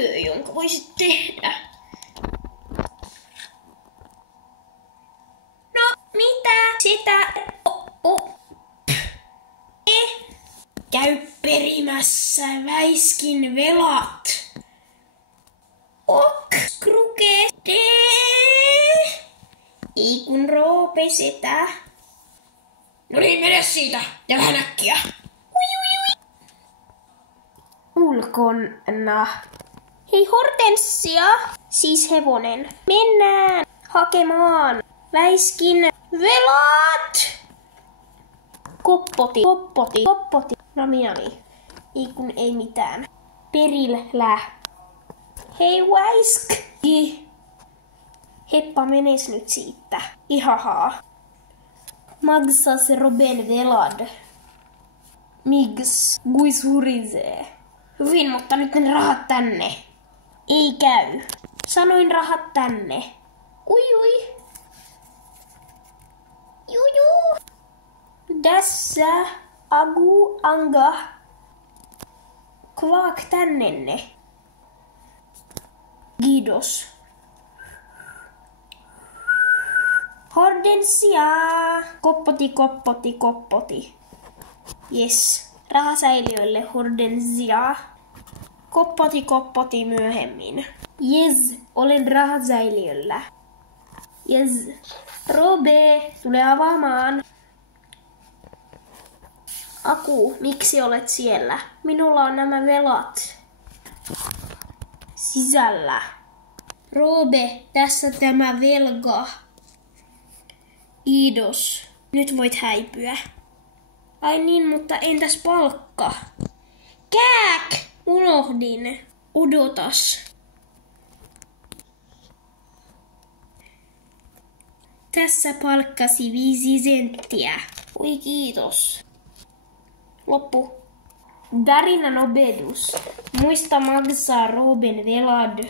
työ, jonka voisit tehdä? No, mitä? Sitä... Käy perimässä Väiskin velat. Ok, Skruke. Ei kun Roope sitä. No niin, mene siitä. Ja vähän äkkiä. Ulkona. Hei Hortensia, siis hevonen. Mennään hakemaan Väiskin velat. Koppoti. Namiami. Ei kun ei mitään. Perillä. Hei Väisk. Heppa menes nyt siitä. Ihahaa. Magsas Roben velad. Migs guis hurisee. Hyvin, mutta nyt ne rahat tänne. Ei käy. Sanoin rahat tänne. Ui. Juju. Tässä agu anga. Kvaak tännenne. Kiitos. Hortensia. Koppoti. Yes. Rahasäiliöille Hortensia. Koppoti myöhemmin. Yes, olen rahasäiliöllä. Yes. Robe, tule avaamaan. Aku, miksi olet siellä? Minulla on nämä velat. Sisällä. Robe, tässä tämä velka. Kiitos. Nyt voit häipyä. Ai niin, mutta entäs palkka? Kääk! Unohdin. Odotas. Tässä palkkasi 5 senttiä. Oi kiitos. Loppu. Darina Nobedus. Muista maksaa Roben velad.